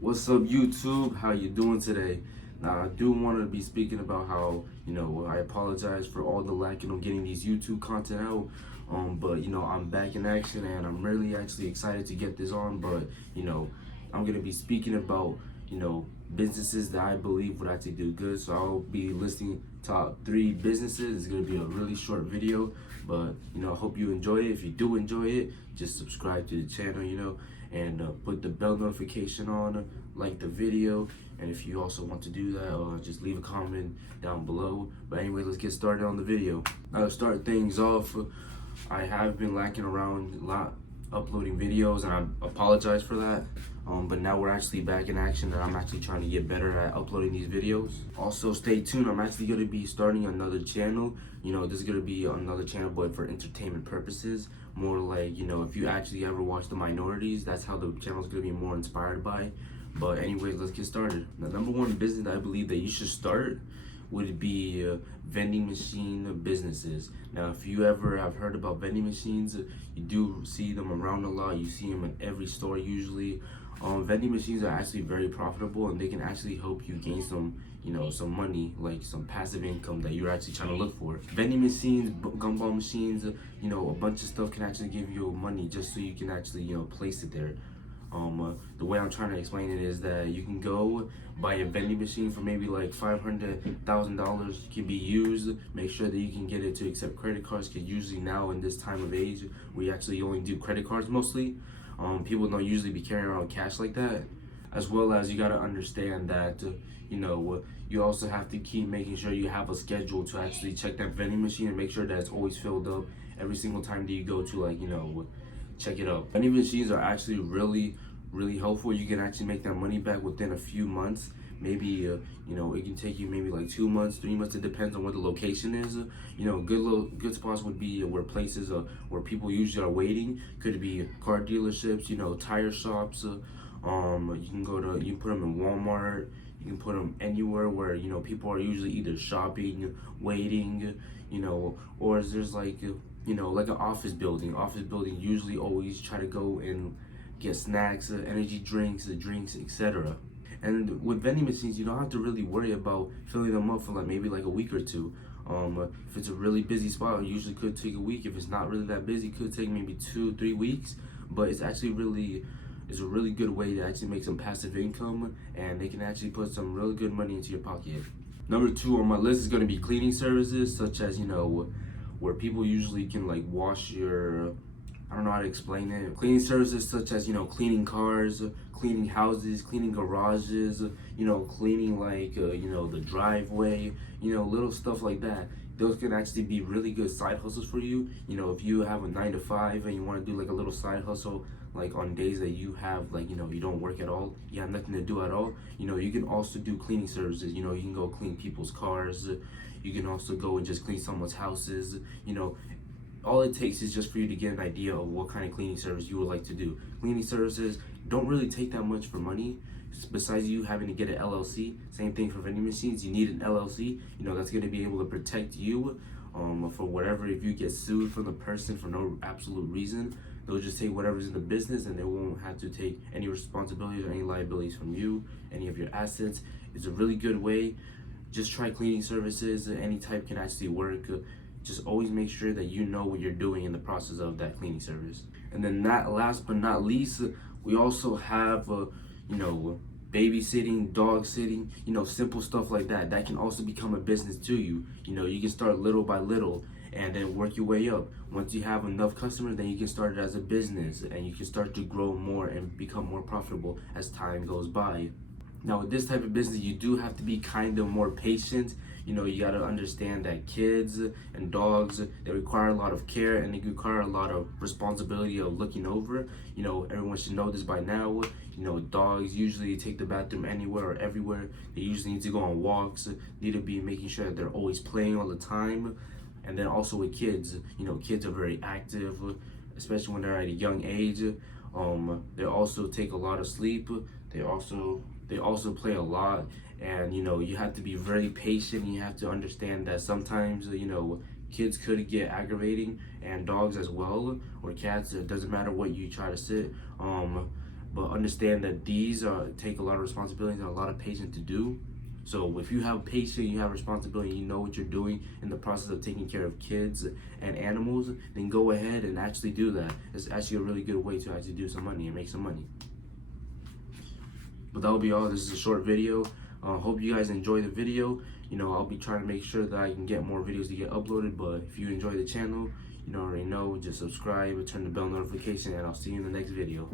What's up, YouTube? How you doing today? Now, I do want to be speaking about how, I apologize for all the lacking on getting these YouTube content out. But I'm back in action and I'm really actually excited to get this on. But I'm gonna be speaking about, businesses that I believe would actually do good. So I'll be listing top 3 businesses. It's gonna be a really short video, but I hope you enjoy it. If you do enjoy it, just subscribe to the channel, and put the bell notification on, like the video, and if you also want to do that, just leave a comment down below. But anyway, let's get started on the video. Now, to start things off, I have been lacking around a lot uploading videos, and I apologize for that. But now we're actually back in action, and I'm actually trying to get better at uploading these videos. Also, stay tuned. I'm actually going to be starting another channel. This is going to be another channel, but for entertainment purposes. More like, if you actually ever watch The Minorities, that's how the channel is going to be more inspired by. But anyways, let's get started. The number one business that I believe that you should start would be vending machine businesses. Now, if you ever have heard about vending machines, you do see them around a lot. You see them in every store usually. Vending machines are actually very profitable, and they can actually help you gain some, some money, like some passive income that you're actually trying to look for. Vending machines, gumball machines, a bunch of stuff can actually give you money just so you can actually, place it there. The way I'm trying to explain it is that you can go buy a vending machine for maybe like $500,000 can be used. Make sure that you can get it to accept credit cards, because usually now in this time of age, we actually only do credit cards mostly. People don't usually be carrying around cash like that. As well as you gotta understand that, you also have to keep making sure you have a schedule to actually check that vending machine and make sure that it's always filled up every single time that you go to, check it out. Vending machines are actually really helpful. You can actually make that money back within a few months. Maybe it can take you maybe like 2 months, 3 months. It depends on what the location is. Good spots would be where places where people usually are waiting. Could be car dealerships, tire shops. You can put them in Walmart. You can put them anywhere where people are usually either shopping, waiting, or there's like like an office building. Office building usually always try to go and get snacks, energy drinks, etc. And with vending machines, you don't have to really worry about filling them up for like maybe like a week or two. If it's a really busy spot, it usually could take a week. If it's not really that busy, it could take maybe 2-3 weeks. But it's actually it's a really good way to actually make some passive income, and they can actually put some really good money into your pocket. Number 2 on my list is going to be cleaning services, such as where people usually can like wash your, I don't know how to explain it. Cleaning services such as, cleaning cars, cleaning houses, cleaning garages, cleaning like, the driveway, little stuff like that. Those can actually be really good side hustles for you. If you have a 9 to 5 and you want to do like a little side hustle, like on days that you have like, you don't work at all, you have nothing to do at all, you can also do cleaning services. You can go clean people's cars. You can also go and just clean someone's houses. All it takes is just for you to get an idea of what kind of cleaning service you would like to do. Cleaning services don't really take that much for money. Besides you having to get an LLC, same thing for vending machines. You need an LLC. That's going to be able to protect you for whatever. If you get sued from the person for no absolute reason, they'll just take whatever's in the business, and they won't have to take any responsibilities or any liabilities from you, any of your assets. It's a really good way. Just try cleaning services. Any type can actually work. Just always make sure that you know what you're doing in the process of that cleaning service. And then last but not least, we also have, babysitting, dog sitting, simple stuff like that. That can also become a business to you. You can start little by little and then work your way up. Once you have enough customers, then you can start it as a business, and you can start to grow more and become more profitable as time goes by. Now, with this type of business, you do have to be kind of more patient. You got to understand that kids and dogs, they require a lot of care, and they require a lot of responsibility of looking over. Everyone should know this by now. Dogs usually take the bathroom anywhere or everywhere. They usually need to go on walks, need to be making sure that they're always playing all the time. And then also with kids, kids are very active, especially when they're at a young age. They also take a lot of sleep. They also play a lot, and you have to be very patient. You have to understand that sometimes kids could get aggravating, and dogs as well, or cats. It doesn't matter what you try to sit. but understand that these take a lot of responsibility and a lot of patience to do. So if you have patience, you have responsibility, you know what you're doing in the process of taking care of kids and animals, then go ahead and actually do that. It's actually a really good way to actually do some money and make some money. But that will be all. This is a short video. Hope you guys enjoy the video. You know, I'll be trying to make sure that I can get more videos to get uploaded. But if you enjoy the channel, you know, already know, just subscribe, turn the bell notification, and I'll see you in the next video.